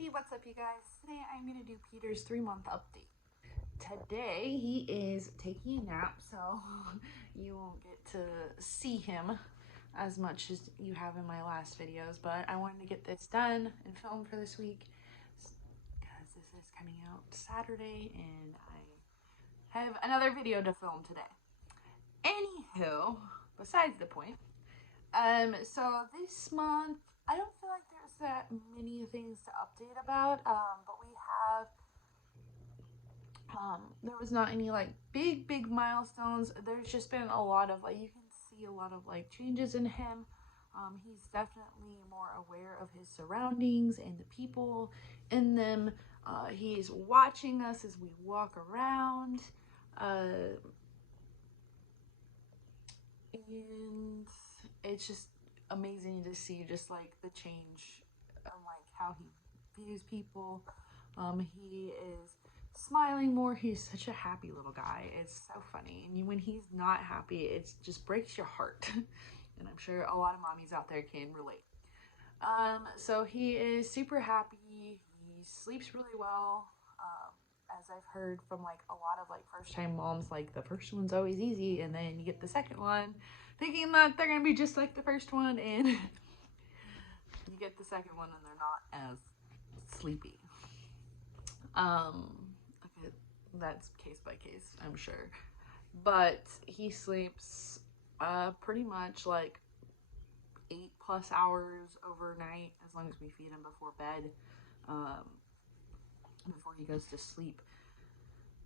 Hey, what's up, you guys? Today I'm going to do Peter's 3-month update. Today he is taking a nap, so you won't get to see him as much as you have in my last videos, but I wanted to get this done and filmed for this week because this is coming out Saturday and I have another video to film today. Anywho, besides the point, so this month I don't feel like there's that many things to update about, but we have there was not any like big milestones. There's just been a lot of like, you can see a lot of like changes in him. He's definitely more aware of his surroundings and the people in them. He's watching us as we walk around, and it's just amazing to see just like the change and like how he views people. He is smiling more. He's such a happy little guy. It's so funny. And when he's not happy, it just breaks your heart. And I'm sure a lot of mommies out there can relate. So he is super happy. He sleeps really well. As I've heard from like a lot of like first time moms, like the first one's always easy, and then you get the second one thinking that they're gonna be just like the first one, and you get the second one and they're not as sleepy. Okay, that's case by case, I'm sure. But he sleeps pretty much like 8+ hours overnight as long as we feed him before bed, before he goes to sleep.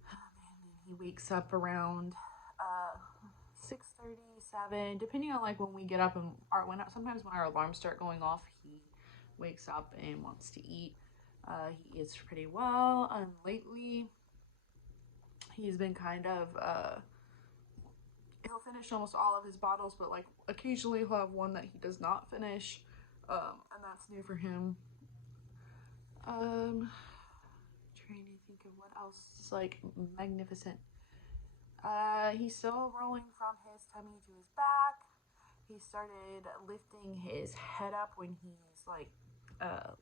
And then he wakes up around 6:37, depending on like when we get up and sometimes when our alarms start going off, he wakes up and wants to eat. He eats pretty well. Lately, he's been kind of he'll finish almost all of his bottles, but like occasionally he'll have one that he does not finish, and that's new for him. Trying to think of what else is like magnificent. He's still rolling from his tummy to his back. He started lifting his head up when he's like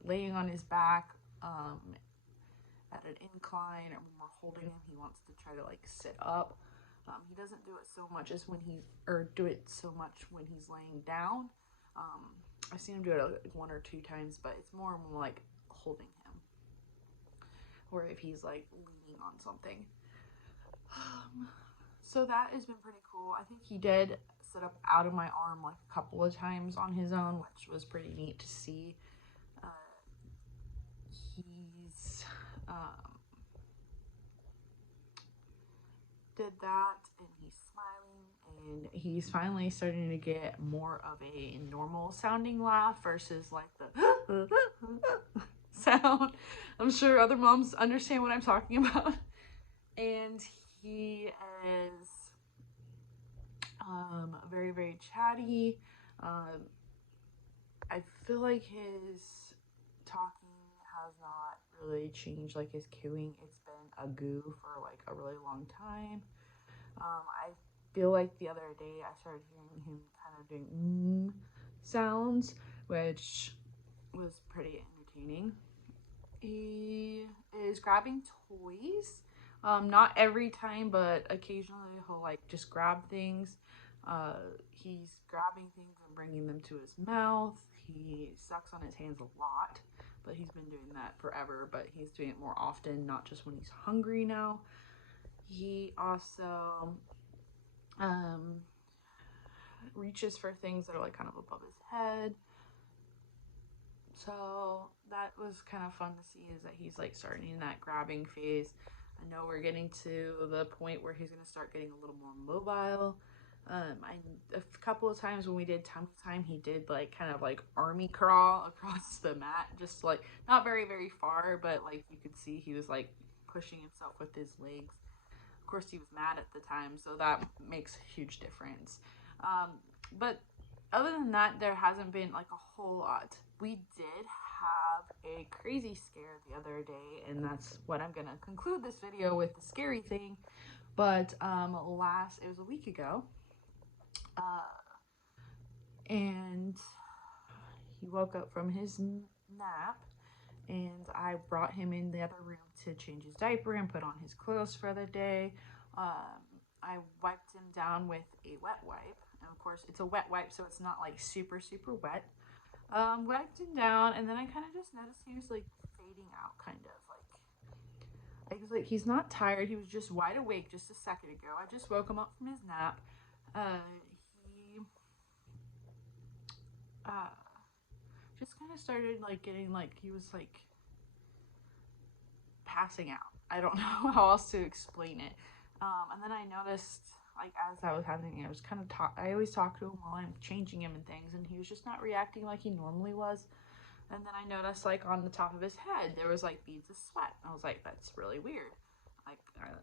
laying on his back, at an incline, or when we're holding him, he wants to try to like sit up. He doesn't do it so much as when do it so much when he's laying down. I've seen him do it like 1 or 2 times, but it's more when we're like holding him, or if he's like leaning on something. So that has been pretty cool. I think he did sit up out of my arm like a couple of times on his own, which was pretty neat to see. He's did that, and he's smiling, and he's finally starting to get more of a normal sounding laugh versus like the sound. I'm sure other moms understand what I'm talking about. And he is very chatty. I feel like his talking has not really changed, like his cooing. It's been a goo for like a really long time. I feel like the other day I started hearing him kind of doing sounds, which was pretty entertaining. He is grabbing toys. Not every time, but occasionally he'll like just grab things. He's grabbing things and bringing them to his mouth. He sucks on his hands a lot, but he's been doing that forever, but he's doing it more often, not just when he's hungry now. He also reaches for things that are like kind of above his head. So that was kind of fun to see, is that he's like starting in that grabbing phase. I know we're getting to the point where he's going to start getting a little more mobile. A couple of times when we did tummy time, he did like kind of like army crawl across the mat, just like not very far, but like you could see he was like pushing himself with his legs. Of course, he was mad at the time, so that makes a huge difference. But other than that, there hasn't been like a whole lot. We did have a crazy scare the other day, and that's what I'm gonna conclude this video with, the scary thing. But it was a week ago, and he woke up from his nap, and I brought him in the other room to change his diaper and put on his clothes for the day. I wiped him down with a wet wipe, and of course it's a wet wipe, so it's not like super super wet. Wiped him down, and then I kind of just noticed he was like fading out, kind of like he's not tired. He was just wide awake just a second ago. I just woke him up from his nap. He just kind of started like getting like he was like passing out. I don't know how else to explain it. And then I noticed, like, as I was happening, I was kind of I always talk to him while I'm changing him and things, and he was just not reacting like he normally was. And then I noticed, like, on the top of his head, there was like beads of sweat. I was like, that's really weird. Like,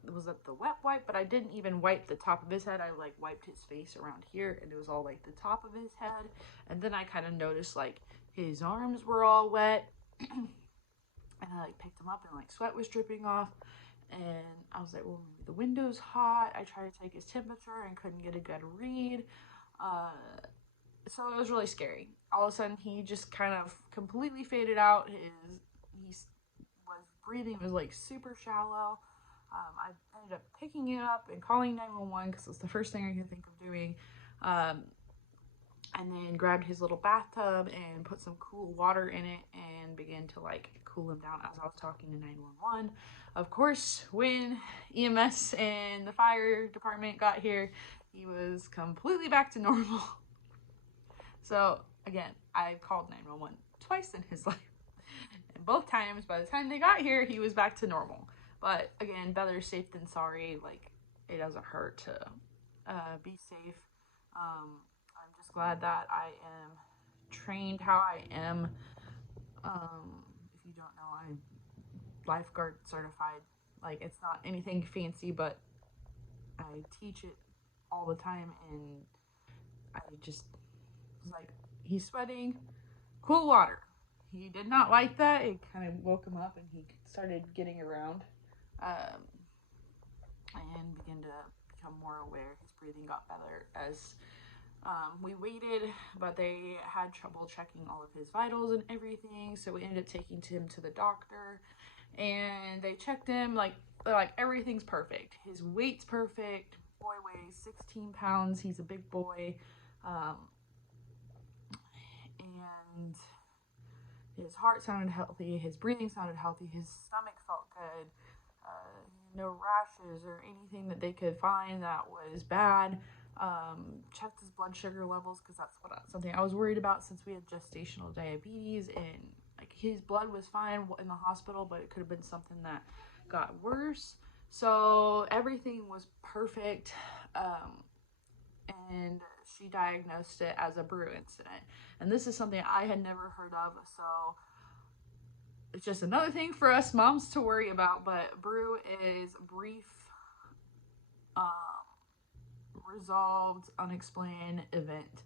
it was at the wet wipe, but I didn't even wipe the top of his head. I like wiped his face around here, and it was all like the top of his head. And then I kind of noticed like his arms were all wet. And I like picked him up, and like sweat was dripping off, and I was like, well, maybe the window's hot. I tried to take his temperature and couldn't get a good read. uh so it was really scary. All of a sudden he just kind of completely faded out. He was breathing was like super shallow. I ended up picking him up and calling 911 because it's the first thing I could think of doing. um and then grabbed his little bathtub and put some cool water in it and began to like cool him down as I was talking to 911. Of course, when EMS and the fire department got here, he was completely back to normal. So again, I've called 911 twice in his life, and both times, by the time they got here, he was back to normal. But again, better safe than sorry. Like, it doesn't hurt to be safe. I'm just glad that I am trained how I am. If you don't know, I'm lifeguard certified. Like, it's not anything fancy, but I teach it all the time, and I just was like, he's sweating, cool water. He did not like that. It kind of woke him up, and he started getting around, um, and began to become more aware. His breathing got better as we waited, but they had trouble checking all of his vitals and everything, so we ended up taking him to the doctor, and they checked him. Like, they're like, everything's perfect. His weight's perfect. Boy weighs 16 pounds. He's a big boy. Um, and his heart sounded healthy. His breathing sounded healthy. His stomach felt good. No rashes or anything that they could find that was bad. Checked his blood sugar levels because that's something I was worried about, since we had gestational diabetes, and like his blood was fine in the hospital, but it could have been something that got worse. So everything was perfect, and she diagnosed it as a Brew incident, and this is something I had never heard of. So it's just another thing for us moms to worry about. But Brew is brief, resolved, unexplained event,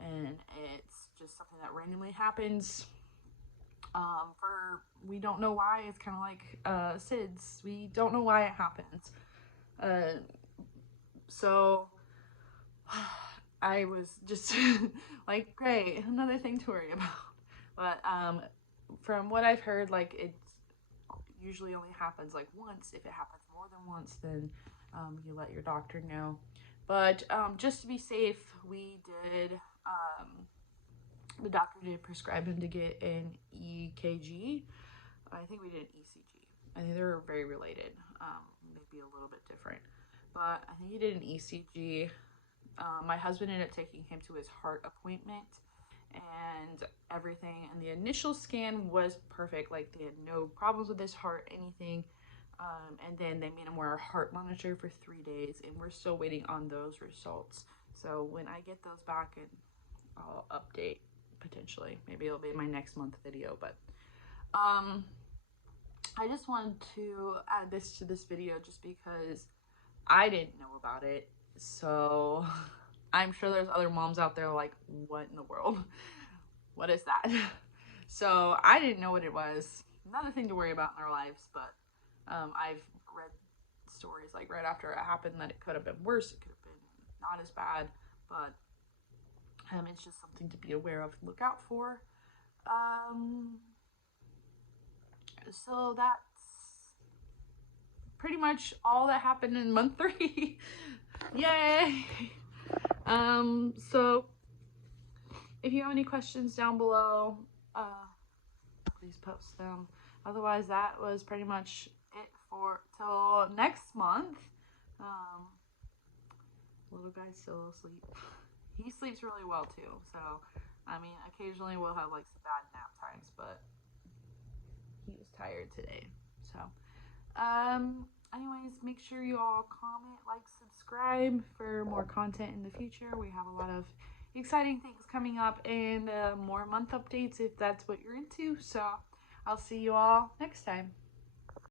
and it's just something that randomly happens. We don't know why. It's kind of like SIDS. We don't know why it happens. So I was just like, great, another thing to worry about. But from what I've heard, like, it usually only happens like once. If it happens more than once, then you let your doctor know. But just to be safe, we did, the doctor did prescribe him to get an EKG. I think we did an ECG. I think they're very related, maybe a little bit different. But I think he did an ECG. My husband ended up taking him to his heart appointment, and everything. And the initial scan was perfect. Like, they had no problems with his heart, anything. And then they made him wear a heart monitor for 3 days, and we're still waiting on those results. So when I get those back, and I'll update potentially. Maybe it'll be in my next month video. But I just wanted to add this to this video just because I didn't know about it. So I'm sure there's other moms out there like, what in the world? What is that? So I didn't know what it was. Not a thing to worry about in our lives, but I've read stories like right after it happened that it could have been worse. It could have been not as bad, but it's just something to be aware of, look out for. So that's pretty much all that happened in month 3. Yay! So if you have any questions down below, please post them. Otherwise, that was pretty much it for till next month. Little guy's still asleep. He sleeps really well too. So, I mean, occasionally we'll have like some bad nap times, but he was tired today. So, anyways, make sure you all comment, like, subscribe for more content in the future. We have a lot of exciting things coming up and more month updates if that's what you're into. So, I'll see you all next time.